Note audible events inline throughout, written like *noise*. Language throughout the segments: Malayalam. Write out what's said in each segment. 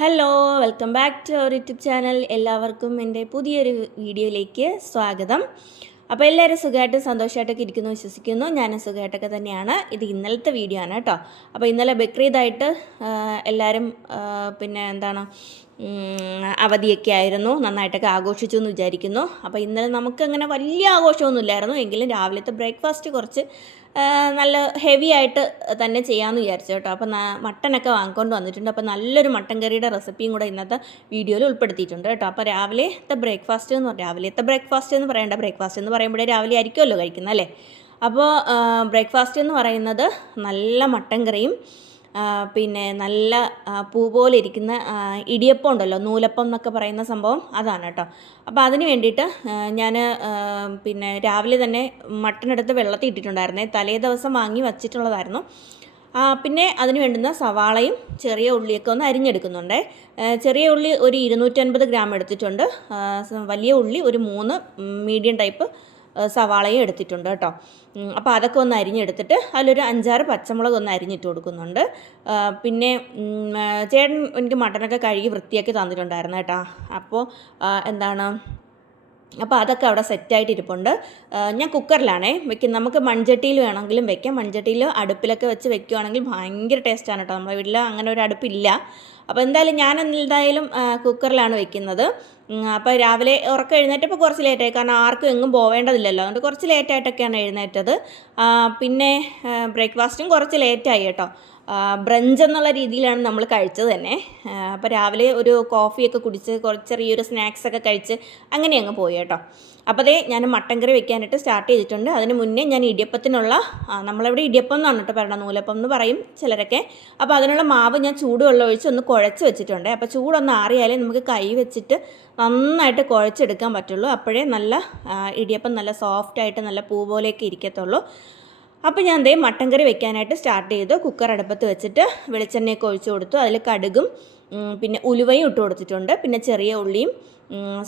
Hello welcome back to our YouTube channel എല്ലാവർക്കും എന്റെ പുതിയൊരു വീഡിയോയിലേക്ക് സ്വാഗതം. അപ്പോൾ എല്ലാവരും സുഖമായിട്ടും സന്തോഷമായിട്ടൊക്കെ ഇരിക്കുന്നു വിശ്വസിക്കുന്നു. ഞാനും സുഖമായിട്ടൊക്കെ തന്നെയാണ്. ഇത് ഇന്നലത്തെ വീഡിയോ ആണ് കേട്ടോ. അപ്പോൾ ഇന്നലെ ബക്രീദായിട്ട് എല്ലാവരും പിന്നെ എന്താണ് അവധിയൊക്കെ ആയിരുന്നു. നന്നായിട്ടൊക്കെ ആഘോഷിച്ചു എന്ന് വിചാരിക്കുന്നു. അപ്പോൾ ഇന്നലെ നമുക്കങ്ങനെ വലിയ ആഘോഷമൊന്നും ഇല്ലായിരുന്നു. എങ്കിലും രാവിലത്തെ ബ്രേക്ക്ഫാസ്റ്റ് കുറച്ച് നല്ല ഹെവി ആയിട്ട് തന്നെ ചെയ്യാമെന്ന് വിചാരിച്ചു കേട്ടോ. അപ്പോൾ മട്ടനൊക്കെ വാങ്ങിക്കൊണ്ട് വന്നിട്ടുണ്ട്. അപ്പോൾ നല്ലൊരു മട്ടൻ കറിയുടെ റെസിപ്പിയും കൂടെ ഇന്നത്തെ വീഡിയോയിൽ ഉൾപ്പെടുത്തിയിട്ടുണ്ട് കേട്ടോ. അപ്പോൾ രാവിലത്തെ ബ്രേക്ക്ഫാസ്റ്റ് എന്ന് പറഞ്ഞാൽ രാവിലത്തെ ബ്രേക്ക്ഫാസ്റ്റ് എന്ന് പറയേണ്ട. ബ്രേക്ക്ഫാസ്റ്റ് എന്ന് പറയുമ്പോഴേ രാവിലെ ആയിരിക്കുമല്ലോ കഴിക്കുന്നത് അല്ലേ? അപ്പോൾ ബ്രേക്ക്ഫാസ്റ്റ് എന്ന് പറയുന്നത് നല്ല മട്ടൻ കറിയും പിന്നെ നല്ല പൂ പോലെ ഇരിക്കുന്ന ഇടിയപ്പം ഉണ്ടല്ലോ നൂലപ്പം എന്നൊക്കെ പറയുന്ന സംഭവം അതാണ് കേട്ടോ. അപ്പോൾ അതിന് വേണ്ടിയിട്ട് ഞാൻ പിന്നെ രാവിലെ തന്നെ മട്ടൺ എടുത്ത് വെള്ളത്തിൽ ഇട്ടിട്ടുണ്ടായിരുന്നേ. തലേ ദിവസം വാങ്ങി വച്ചിട്ടുള്ളതായിരുന്നു. പിന്നെ അതിന് വേണ്ടുന്ന സവാളയും ചെറിയ ഉള്ളിയൊക്കെ ഒന്ന് അരിഞ്ഞെടുക്കുന്നുണ്ട്. ചെറിയ ഉള്ളി ഒരു ഇരുന്നൂറ്റൻപത് ഗ്രാം എടുത്തിട്ടുണ്ട്. വലിയ ഉള്ളി ഒരു മൂന്ന് മീഡിയം ടൈപ്പ് സവാളയും എടുത്തിട്ടുണ്ട് കേട്ടോ. അപ്പോൾ അതൊക്കെ ഒന്ന് അരിഞ്ഞെടുത്തിട്ട് അതിലൊരു അഞ്ചാറ് പച്ചമുളക് ഒന്ന് അരിഞ്ഞിട്ട് കൊടുക്കുന്നുണ്ട്. പിന്നെ ചേട്ടൻ എനിക്ക് മട്ടനൊക്കെ കഴുകി വൃത്തിയാക്കി തന്നിട്ടുണ്ടായിരുന്നു കേട്ടോ. അപ്പോൾ എന്താണ്? അപ്പോൾ അതൊക്കെ അവിടെ സെറ്റായിട്ട് ഇരിപ്പുണ്ട് ഞാൻ കുക്കറിലാണേ വെക്കും നമുക്ക് മൺചട്ടിയിൽ വേണമെങ്കിലും വെക്കാം. മൺചട്ടിയിൽ അടുപ്പിലൊക്കെ വെച്ച് വെക്കുകയാണെങ്കിൽ ഭയങ്കര ടേസ്റ്റാണ് കേട്ടോ. നമ്മുടെ വീട്ടിൽ അങ്ങനെ ഒരു അടുപ്പില്ല. അപ്പോൾ എന്തായാലും ഞാൻ എന്തായാലും കുക്കറിലാണ് വെക്കുന്നത്. അപ്പോൾ രാവിലെ ഉറക്കം എഴുന്നേറ്റപ്പോൾ കുറച്ച് ലേറ്റായി കാരണം ആർക്കും എങ്ങും പോവേണ്ടതില്ലല്ലോ. അതുകൊണ്ട് കുറച്ച് ലേറ്റായിട്ടൊക്കെയാണ് എഴുന്നേറ്റത്. പിന്നെ ബ്രേക്ക്ഫാസ്റ്റും കുറച്ച് ലേറ്റായി കേട്ടോ. ബ്രഞ്ച് എന്നുള്ള രീതിയിലാണ് നമ്മൾ കഴിച്ചത് തന്നെ. അപ്പോൾ രാവിലെ ഒരു കോഫിയൊക്കെ കുടിച്ച് കുറച്ച് ചെറിയൊരു സ്നാക്സൊക്കെ കഴിച്ച് അങ്ങനെ അങ്ങ് പോയി കേട്ടോ. അപ്പോൾ അതേ ഞാൻ മട്ടൻ കറി വെക്കാനായിട്ട് സ്റ്റാർട്ട് ചെയ്തിട്ടുണ്ട്. അതിന് മുന്നേ ഞാൻ ഇടിയപ്പത്തിനുള്ള നമ്മളിവിടെ ഇടിയപ്പം എന്നാണ് കേട്ടോ പറയണം നൂലപ്പം എന്ന് പറയും ചിലരൊക്കെ. അപ്പോൾ അതിനുള്ള മാവ് ഞാൻ ചൂടുവെള്ളം ഒഴിച്ച് ഒന്ന് കുഴച്ച് വെച്ചിട്ടുണ്ട്. അപ്പോൾ ചൂടൊന്ന് ആറിയാലേ നമുക്ക് കൈ വെച്ചിട്ട് നന്നായിട്ട് കുഴച്ചെടുക്കാൻ പറ്റുള്ളൂ. അപ്പോഴേ നല്ല ഇടിയപ്പം നല്ല സോഫ്റ്റായിട്ട് നല്ല പൂ പോലെയൊക്കെ ഇരിക്കത്തുള്ളൂ. അപ്പോൾ ഞാൻ ദേ മട്ടൻ കറി വെക്കാനായിട്ട് സ്റ്റാർട്ട് ചെയ്തു. കുക്കർ അടുപ്പത്ത് വെച്ചിട്ട് വെളിച്ചെണ്ണയൊക്കെ ഒഴിച്ചു കൊടുത്തു. അതിൽ കടുകും പിന്നെ ഉലുവയും ഇട്ട് കൊടുത്തിട്ടുണ്ട്. പിന്നെ ചെറിയ ഉള്ളിയും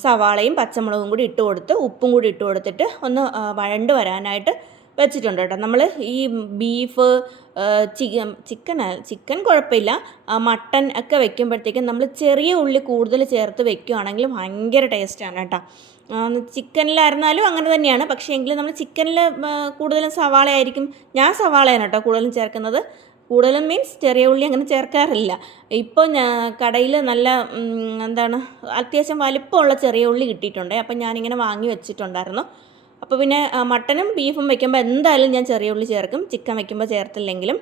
സവാളയും പച്ചമുളകും കൂടി ഇട്ട് കൊടുത്ത്. ഉപ്പും കൂടി ഇട്ട് കൊടുത്തിട്ട് ഒന്ന് വഴണ്ട് വരാനായിട്ട് വെച്ചിട്ടുണ്ട് കേട്ടോ. നമ്മൾ ഈ ബീഫ് ചിക്കൻ ചിക്കൻ ചിക്കൻ കുഴപ്പമില്ല. മട്ടൻ ഒക്കെ വെക്കുമ്പോഴത്തേക്കും നമ്മൾ ചെറിയ ഉള്ളി കൂടുതൽ ചേർത്ത് വെക്കുകയാണെങ്കിൽ ഭയങ്കര ടേസ്റ്റാണ് കേട്ടോ. ചിക്കനിലായിരുന്നാലും അങ്ങനെ തന്നെയാണ്. പക്ഷേ എങ്കിലും നമ്മൾ ചിക്കനിൽ കൂടുതലും സവാളയായിരിക്കും ഞാൻ സവാളയാണ് കേട്ടോ കൂടുതലും ചേർക്കുന്നത്. കൂടുതലും മീൻസ് ചെറിയ ഉള്ളി അങ്ങനെ ചേർക്കാറില്ല. ഇപ്പോൾ ഞാൻ കടയിൽ നല്ല എന്താണ് അത്യാവശ്യം വലിപ്പമുള്ള ചെറിയ ഉള്ളി കിട്ടിയിട്ടുണ്ട്. അപ്പം ഞാനിങ്ങനെ വാങ്ങി വെച്ചിട്ടുണ്ടായിരുന്നു. അപ്പോൾ പിന്നെ മട്ടനും ബീഫും വെക്കുമ്പോൾ എന്തായാലും ഞാൻ ചെറിയ ഉള്ളി ചേർക്കും. ചിക്കൻ വെക്കുമ്പോൾ ചേർത്തില്ലെങ്കിലും.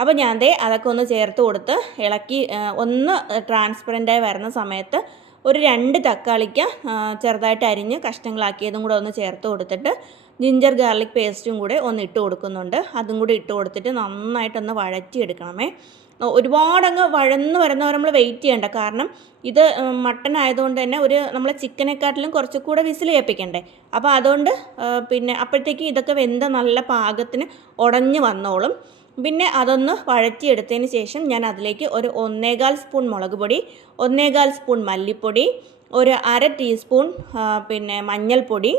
അപ്പോൾ ഞാൻ ദേ അതൊക്കെ ഒന്ന് ചേർത്ത് കൊടുത്ത് ഇളക്കി ഒന്ന് ട്രാൻസ്പെറന്റായി വരുന്ന സമയത്ത് ഒരു രണ്ട് തക്കാളിക്ക ചെറുതായിട്ട് അരിഞ്ഞ് കഷ്ണങ്ങളാക്കിയതും കൂടെ ഒന്ന് ചേർത്ത് കൊടുത്തിട്ട് ജിഞ്ചർ ഗാർലിക് പേസ്റ്റും കൂടെ ഒന്ന് ഇട്ട് കൊടുക്കുന്നുണ്ട്. അതും കൂടി ഇട്ട് കൊടുത്തിട്ട് നന്നായിട്ടൊന്ന് വഴറ്റിയെടുക്കണമേ. ഒരുപാടങ്ങ് വഴന്ന് വരുന്നവർ നമ്മൾ വെയിറ്റ് ചെയ്യണ്ട. കാരണം ഇത് മട്ടൺ ആയതുകൊണ്ട് തന്നെ ഒരു നമ്മൾ ചിക്കനെക്കാട്ടിലും കുറച്ചുകൂടെ വിസിൽ ഏൽപ്പിക്കണ്ടേ. അപ്പോൾ അതുകൊണ്ട് പിന്നെ അപ്പോഴത്തേക്ക് ഇതൊക്കെ വെന്ത നല്ല പാകത്തിന് ഉടഞ്ഞു വന്നോളും. പിന്നെ അതൊന്ന് വഴറ്റിയെടുത്തതിന് ശേഷം ഞാൻ അതിലേക്ക് ഒരു ഒന്നേകാൽ സ്പൂൺ മുളക് പൊടി ഒന്നേകാൽ സ്പൂൺ മല്ലിപ്പൊടി ഒരു അര ടീസ്പൂൺ പിന്നെ മഞ്ഞൾപ്പൊടി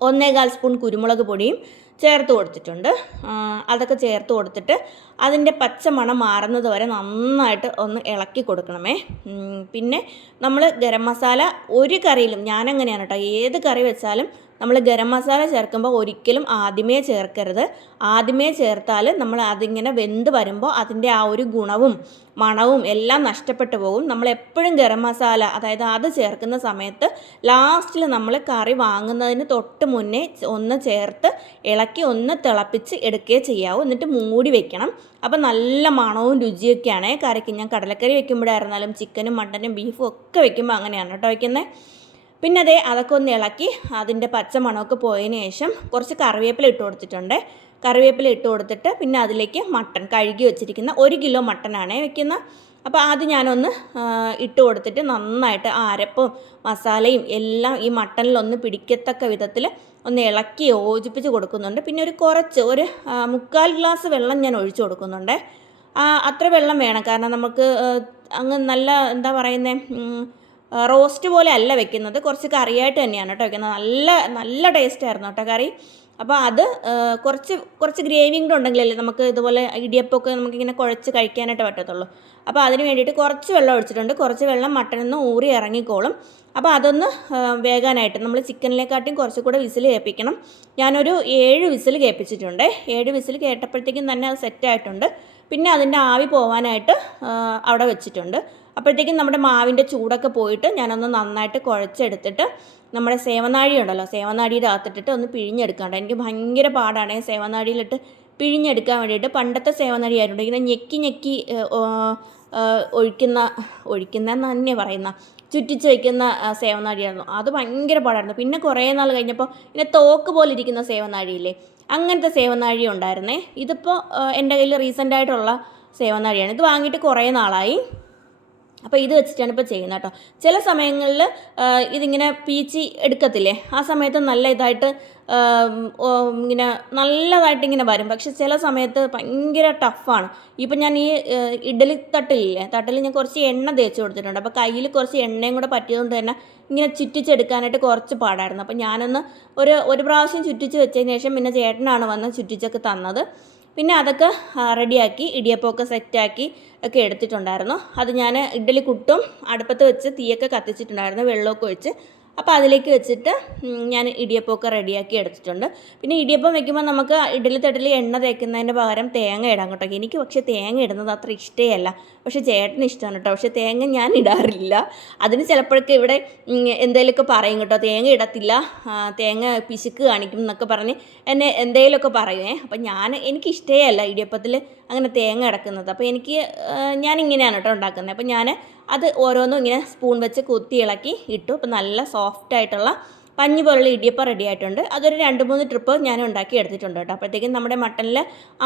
ഒന്നേകാൽ സ്പൂൺ കുരുമുളക് പൊടിയും ചേർത്ത് കൊടുത്തിട്ടുണ്ട്. അതൊക്കെ ചേർത്ത് കൊടുത്തിട്ട് അതിന്റെ പച്ചമണം മാറുന്നത് വരെ നന്നായിട്ട് ഒന്ന് ഇളക്കി കൊടുക്കണമേ. പിന്നെ നമ്മൾ ഗരം മസാല ഒരു കറിയിലും ഞാനങ്ങനെയാണ് കേട്ടോ ഏത് കറി വെച്ചാലും നമ്മൾ ഗരം മസാല ചേർക്കുമ്പോൾ ഒരിക്കലും ആദ്യമേ ചേർക്കരുത്. ആദ്യമേ ചേർത്താൽ നമ്മൾ അതിങ്ങനെ വെന്ത് വരുമ്പോൾ അതിന്റെ ആ ഒരു ഗുണവും മണവും എല്ലാം നഷ്ടപ്പെട്ടു പോകും. നമ്മൾ എപ്പോഴും ഗരം മസാല അതായത് അത് ചേർക്കുന്ന സമയത്ത് ലാസ്റ്റിൽ നമ്മൾ കറി വാങ്ങുന്നതിന് തൊട്ട് മുന്നേ ഒന്ന് ചേർത്ത് ഇളക്കി ഒന്ന് തിളപ്പിച്ച് എടുക്കുകയോ ചെയ്യാവൂ. എന്നിട്ട് മൂടി വെക്കണം. അപ്പോൾ നല്ല മണവും രുചിയൊക്കെയാണ്. കറിക്ക് ഞാൻ കടലക്കറി വെക്കുമ്പോഴായിരുന്നാലും ചിക്കനും മട്ടനും ബീഫും ഒക്കെ വെക്കുമ്പോൾ അങ്ങനെയാണ് കേട്ടോ വയ്ക്കുന്നത് പിന്നെ അതേ അതൊക്കെ ഒന്ന് ഇളക്കി അതിന്റെ പച്ച മണമൊക്കെ പോയതിന് ശേഷം കുറച്ച് കറിവേപ്പില ഇട്ട് കൊടുത്തിട്ടുണ്ട്. കറിവേപ്പില ഇട്ട് കൊടുത്തിട്ട് പിന്നെ അതിലേക്ക് മട്ടൺ കഴുകി വെച്ചിരിക്കുന്ന ഒരു കിലോ മട്ടനാണ് വെക്കുന്നത്. അപ്പോൾ അത് ഞാനൊന്ന് ഇട്ട് കൊടുത്തിട്ട് നന്നായിട്ട് അരപ്പും മസാലയും എല്ലാം ഈ മട്ടനിലൊന്ന് പിടിക്കത്തക്ക വിധത്തിൽ ഒന്ന് ഇളക്കി യോജിപ്പിച്ച് കൊടുക്കുന്നുണ്ട്. പിന്നെ ഒരു കുറച്ച് ഒരു മുക്കാൽ ഗ്ലാസ് വെള്ളം ഞാൻ ഒഴിച്ചു കൊടുക്കുന്നുണ്ട്. അത്ര വെള്ളം വേണം. കാരണം നമുക്ക് അങ്ങ് നല്ല എന്താ പറയുന്നത് റോസ്റ്റ് പോലെ അല്ല വെക്കുന്നത്. കുറച്ച് കറിയായിട്ട് തന്നെയാണ് കേട്ടോ വെക്കുന്നത്. നല്ല നല്ല ടേസ്റ്റ് ആയിരുന്നു കേട്ടോ കറി. അപ്പോൾ അത് കുറച്ച് കുറച്ച് ഗ്രേവിയും കൂടെ ഉണ്ടെങ്കിലല്ലേ നമുക്ക് ഇതുപോലെ ഇടിയപ്പമൊക്കെ നമുക്കിങ്ങനെ കുഴച്ച് കഴിക്കാനായിട്ട് പറ്റത്തുള്ളൂ. അപ്പോൾ അതിന് വേണ്ടിയിട്ട് കുറച്ച് വെള്ളം ഒഴിച്ചിട്ടുണ്ട്. കുറച്ച് വെള്ളം മട്ടനിൽ നിന്ന് ഊറി ഇറങ്ങിക്കോളും. അപ്പോൾ അതൊന്ന് വേകാനായിട്ട് നമ്മൾ ചിക്കനിലേക്കാട്ടിയും കുറച്ചുകൂടെ വിസിൽ കേൾപ്പിക്കണം ഞാനൊരു ഏഴ് വിസിൽ കേൾപ്പിച്ചിട്ടുണ്ട് ഏഴ് വിസിൽ കേട്ടപ്പോഴത്തേക്കും തന്നെ അത് സെറ്റായിട്ടുണ്ട് പിന്നെ അതിന്റെ ആവി പോവാനായിട്ട് അവിടെ വെച്ചിട്ടുണ്ട്. അപ്പോഴത്തേക്കും നമ്മുടെ മാവിന്റെ ചൂടൊക്കെ പോയിട്ട് ഞാനൊന്ന് നന്നായിട്ട് കുഴച്ചെടുത്തിട്ട് നമ്മുടെ സേവനാഴി ഉണ്ടല്ലോ സേവനാഴിയുടെ അകത്തിട്ടിട്ട് ഒന്ന് പിഴിഞ്ഞെടുക്കാണ്ട്. എനിക്ക് ഭയങ്കര പാടാണ് സേവനാഴിയിലിട്ട് പിഴിഞ്ഞെടുക്കാൻ വേണ്ടിയിട്ട്. പണ്ടത്തെ സേവനാഴി ആയിട്ടുണ്ട് ഇങ്ങനെ ഞെക്കി ഞെക്കി ഒഴിക്കുന്ന ഒഴിക്കുന്ന തന്നെ പറയുന്ന ചുറ്റിച്ച് വയ്ക്കുന്ന സേവനാഴിയായിരുന്നു. അത് ഭയങ്കര പാടായിരുന്നു. പിന്നെ കുറേ നാൾ കഴിഞ്ഞപ്പോൾ ഇങ്ങനെ തോക്ക് പോലെ ഇരിക്കുന്ന സേവനാഴിയില്ലേ അങ്ങനത്തെ സേവനാഴി ഉണ്ടായിരുന്നേ. ഇതിപ്പോൾ എന്റെ കയ്യിൽ റീസെന്റ് ആയിട്ടുള്ള സേവനാഴിയാണ്. ഇത് വാങ്ങിയിട്ട് കുറേ നാളായി. അപ്പോൾ ഇത് വെച്ചിട്ടാണ് ഇപ്പോൾ ചെയ്യുന്നത് കേട്ടോ. ചില സമയങ്ങളിൽ ഇതിങ്ങനെ പീച്ചി എടുക്കത്തില്ലേ? ആ സമയത്ത് നല്ല ഇതായിട്ട് ഇങ്ങനെ നല്ലതായിട്ട് ഇങ്ങനെ വരും. പക്ഷെ ചില സമയത്ത് ഭയങ്കര ടഫാണ് ഇപ്പം ഞാൻ ഈ ഇഡലി തട്ടിലില്ലേ? തട്ടിൽ ഞാൻ കുറച്ച് എണ്ണ തേച്ച് കൊടുത്തിട്ടുണ്ട്. അപ്പോൾ കയ്യിൽ കുറച്ച് എണ്ണയും കൂടെ പറ്റിയതുകൊണ്ട് തന്നെ ഇങ്ങനെ ചുറ്റിച്ചെടുക്കാനായിട്ട് കുറച്ച് പാടായിരുന്നു. അപ്പോൾ ഞാനൊന്ന് ഒരു ഒരു പ്രാവശ്യം ചുറ്റിച്ച് വെച്ചതിന് ശേഷം പിന്നെ ചേട്ടനാണ് വന്ന് ചുറ്റിച്ചൊക്കെ തന്നത്. പിന്നെ അതൊക്കെ റെഡിയാക്കി ഇടിയപ്പമൊക്കെ സെറ്റാക്കി ഒക്കെ എടുത്തിട്ടുണ്ടായിരുന്നു. അത് ഞാൻ ഇഡ്ഡലി കുട്ടും അടുപ്പത്ത് വെച്ച് തീയൊക്കെ കത്തിച്ചിട്ടുണ്ടായിരുന്നു വെള്ളമൊക്കെ ഒഴിച്ച്. അപ്പോൾ അതിലേക്ക് വെച്ചിട്ട് ഞാൻ ഇടിയപ്പമൊക്കെ റെഡിയാക്കി എടുത്തിട്ടുണ്ട്. പിന്നെ ഇടിയപ്പം വെക്കുമ്പോൾ നമുക്ക് ഇഡലി തട്ടിൽ എണ്ണ തേക്കുന്നതിന്റെ പകരം തേങ്ങ ഇടാം കേട്ടോ. എനിക്ക് പക്ഷേ തേങ്ങ ഇടുന്നത് അത്ര ഇഷ്ടമല്ല പക്ഷേ ചേട്ടന് ഇഷ്ടമാണ് കേട്ടോ. പക്ഷേ തേങ്ങ ഞാൻ ഇടാറില്ല. അതിന് ചിലപ്പോഴൊക്കെ ഇവിടെ എന്തെങ്കിലുമൊക്കെ പറയും കേട്ടോ. തേങ്ങ ഇടത്തില്ല തേങ്ങ പിശുക്ക് കാണിക്കും എന്നൊക്കെ പറഞ്ഞ് എന്നെ എന്തെങ്കിലുമൊക്കെ പറയുമേ അപ്പം ഞാൻ എനിക്ക് അല്ല ഇടിയപ്പത്തിൽ അങ്ങനെ തേങ്ങ അടക്കുന്നത്. അപ്പോൾ എനിക്ക് ഞാൻ ഇങ്ങനെയാണ് കേട്ടോ ഉണ്ടാക്കുന്നത്. അപ്പോൾ ഞാൻ അത് ഓരോന്നും ഇങ്ങനെ സ്പൂൺ വെച്ച് കുത്തി ഇളക്കി ഇട്ടു. അപ്പോൾ നല്ല സോഫ്റ്റ് ആയിട്ടുള്ള പഞ്ഞി പോലുള്ള ഇടിയപ്പം റെഡി ആയിട്ടുണ്ട്. അതൊരു രണ്ട് മൂന്ന് ട്രിപ്പ് ഞാൻ ഉണ്ടാക്കി എടുത്തിട്ടുണ്ട് കേട്ടോ. അപ്പോഴത്തേക്കും നമ്മുടെ മട്ടനിൽ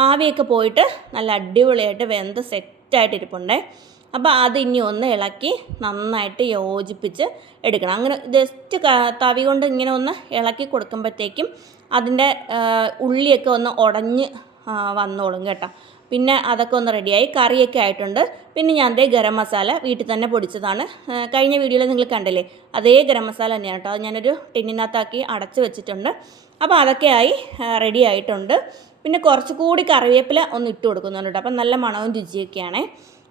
ആവിയൊക്കെ പോയിട്ട് നല്ല അടിപൊളിയായിട്ട് വെന്ത് സെറ്റായിട്ട് ഇരിപ്പുണ്ടേ. അപ്പോൾ അത് ഇനി ഒന്ന് ഇളക്കി നന്നായിട്ട് യോജിപ്പിച്ച് എടുക്കണം. അങ്ങനെ ജസ്റ്റ് തവി കൊണ്ട് ഇങ്ങനെ ഒന്ന് ഇളക്കി കൊടുക്കുമ്പോഴത്തേക്കും അതിന്റെ ഉള്ളിയൊക്കെ ഒന്ന് ഉടഞ്ഞ് വന്നോളും കേട്ടോ. പിന്നെ അതൊക്കെ ഒന്ന് റെഡിയായി കറിയൊക്കെ ആയിട്ടുണ്ട്. പിന്നെ ഞാൻ അതേ ഗരം മസാല വീട്ടിൽ തന്നെ പൊടിച്ചതാണ്. കഴിഞ്ഞ വീഡിയോയിൽ നിങ്ങൾ കണ്ടില്ലേ? അതേ ഗരം മസാല തന്നെയാണ് കേട്ടോ. അത് ഞാനൊരു ടിന്നിനകത്താക്കി അടച്ച് വെച്ചിട്ടുണ്ട്. അപ്പോൾ അതൊക്കെയായി റെഡി ആയിട്ടുണ്ട്. പിന്നെ കുറച്ചുകൂടി കറിവേപ്പില ഒന്ന് ഇട്ട് കൊടുക്കുന്നുണ്ട് കേട്ടോ. അപ്പം നല്ല മണവും രുചിയൊക്കെയാണേ.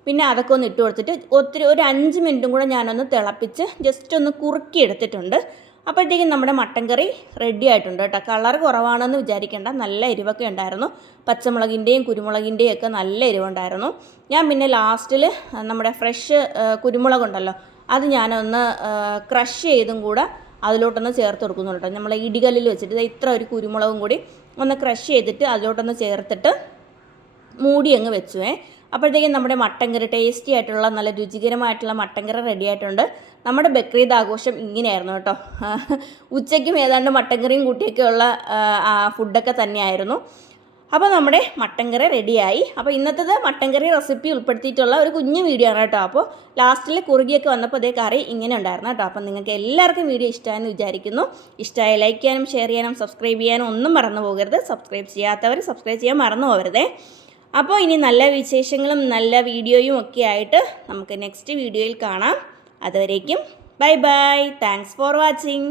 പിന്നെ അതൊക്കെ ഒന്ന് ഇട്ട് കൊടുത്തിട്ട് ഒത്തിരി ഒരു അഞ്ച് മിനിറ്റും കൂടെ ഞാനൊന്ന് തിളപ്പിച്ച് ജസ്റ്റ് ഒന്ന് കുറുക്കി എടുത്തിട്ടുണ്ട്. അപ്പോഴത്തേക്കും നമ്മുടെ മട്ടൻ കറി റെഡി ആയിട്ടുണ്ട് കേട്ടോ. കളർ കുറവാണെന്ന് വിചാരിക്കേണ്ട. നല്ല എരിവൊക്കെ ഉണ്ടായിരുന്നു. പച്ചമുളകിന്റെയും കുരുമുളകിന്റെയും ഒക്കെ നല്ല എരിവുണ്ടായിരുന്നു. ഞാൻ പിന്നെ ലാസ്റ്റിൽ നമ്മുടെ ഫ്രഷ് കുരുമുളകുണ്ടല്ലോ അത് ഞാനൊന്ന് ക്രഷ് ചെയ്തും കൂടെ അതിലോട്ടൊന്ന് ചേർത്ത് കൊടുക്കുന്നുണ്ട് നമ്മൾ ഇടികല്ലിൽ വെച്ചിട്ട് ഇത്ര ഒരു കുരുമുളകും കൂടി ഒന്ന് ക്രഷ് ചെയ്തിട്ട് അതിലോട്ടൊന്ന് ചേർത്തിട്ട് മൂടി അങ്ങ് വെച്ചുവേ. അപ്പോഴത്തേക്കും നമ്മുടെ മട്ടൻ കറി ടേസ്റ്റി ആയിട്ടുള്ള നല്ല രുചികരമായിട്ടുള്ള മട്ടൻ കറി റെഡി ആയിട്ടുണ്ട്. നമ്മുടെ ബക്രീദ് ആഘോഷം ഇങ്ങനെയായിരുന്നു കേട്ടോ. *laughs* ഉച്ചയ്ക്കും ഏതാണ്ട് മട്ടൻ കറിയും കൂട്ടിയൊക്കെയുള്ള ഫുഡൊക്കെ തന്നെയായിരുന്നു. അപ്പോൾ നമ്മുടെ മട്ടൻ കറി റെഡിയായി അപ്പോൾ ഇന്നത്തേത് മട്ടൻ കറി റെസിപ്പി ഉൾപ്പെടുത്തിയിട്ടുള്ള ഒരു കുഞ്ഞു വീഡിയോ ആണ് കേട്ടോ. അപ്പോൾ ലാസ്റ്റിൽ കുറുകിയൊക്കെ വന്നപ്പോൾ അതേ കറി ഇങ്ങനെ ഉണ്ടായിരുന്നു കേട്ടോ. അപ്പോൾ നിങ്ങൾക്ക് എല്ലാവർക്കും വീഡിയോ ഇഷ്ടമായെന്ന് വിചാരിക്കുന്നു. ഇഷ്ടമായി ലൈക്ക് ചെയ്യാനും ഷെയർ ചെയ്യാനും സബ്സ്ക്രൈബ് ചെയ്യാനും ഒന്നും മറന്നു പോകരുത്. സബ്സ്ക്രൈബ് ചെയ്യാത്തവർ സബ്സ്ക്രൈബ് ചെയ്യാൻ മറന്നു പോകരുതേ. അപ്പോൾ ഇനി നല്ല വിശേഷങ്ങളും നല്ല വീഡിയോയും ഒക്കെ ആയിട്ട് നമുക്ക് നെക്സ്റ്റ് വീഡിയോയിൽ കാണാം. അതുവരേക്കും bye bye. Thanks for watching